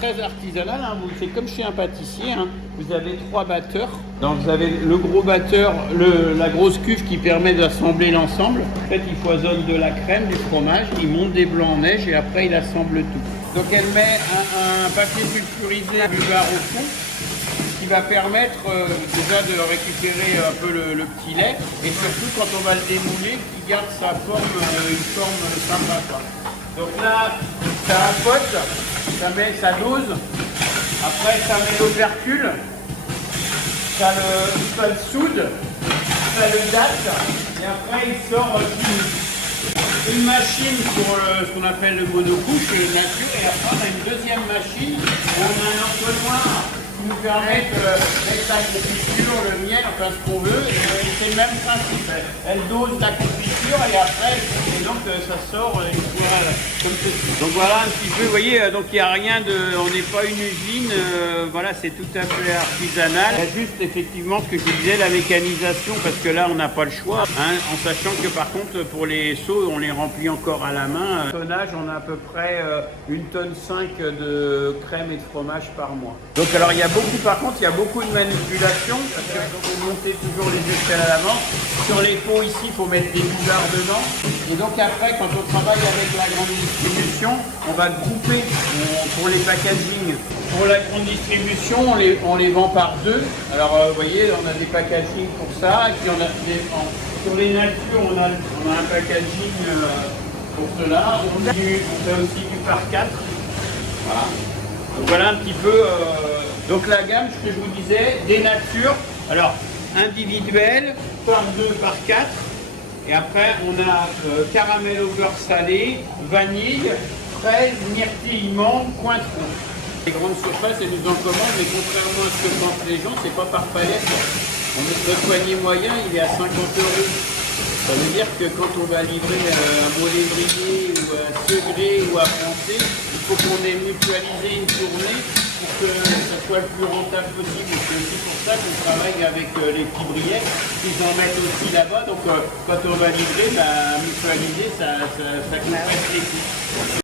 très artisanal, hein. C'est comme chez un pâtissier, hein. Vous avez 3 batteurs. Donc vous avez le gros batteur, la grosse cuve qui permet d'assembler l'ensemble. En fait, il foisonne de la crème, du fromage, il monte des blancs en neige et après il assemble tout. Donc elle met un papier sulfurisé buvard au fond, qui va permettre déjà de récupérer un peu le petit lait et surtout quand on va le démouler, qu'il garde sa forme, une forme sympa, quoi. Donc là, ça appote, ça met sa dose, après ça met l'opercule, ça le soude, ça le date et après il sort une machine pour ce qu'on appelle le monocouche nature et après on a une deuxième machine où on a un entonnoir qui nous permet de mettre la confiture, le miel, enfin ce qu'on veut, et c'est le même principe. Elle dose la confiture et après, et donc ça sort comme ceci. Donc voilà un petit peu, vous voyez, donc il n'y a rien de, on n'est pas une usine, voilà, c'est tout à fait artisanal. Il y a juste effectivement ce que je disais, la mécanisation, parce que là on n'a pas le choix, hein, en sachant que par contre pour les seaux, on les remplit encore à la main. Tonnage, on a à peu près 1,5 tonne de crème et de fromage par mois. Donc alors il y a beaucoup, par contre, il y a beaucoup de manipulations, parce que vous montez toujours les échelles à l'avant. Sur les pots ici, il faut mettre des bouillards dedans. Et donc après, quand on travaille avec la grande distribution, on va grouper pour les packaging. Pour la grande distribution, on les vend par deux. Alors vous voyez, on a des packaging pour ça. Et puis on a sur les natures, on a un packaging pour cela. On fait aussi du par 4. Voilà. Donc voilà un petit peu donc la gamme, ce que je vous disais, des natures, alors individuelles, par 2, par 4, et après on a caramel au beurre salé, vanille, fraise, myrtille, menthe, cointreau. Les grandes surfaces, elles nous en commandent, mais contrairement à ce que pensent les gens, c'est pas par palette. Notre panier moyen, il est à 50 €. Ça veut dire que quand on va livrer à Molévrier ou à Segré ou à Français, il faut qu'on ait mutualisé une tournée pour que ça soit le plus rentable possible. C'est aussi pour ça qu'on travaille avec les petits briets, qu'ils en mettent aussi là-bas. Donc quand on va livrer, mutualiser, ça compresse les coûts.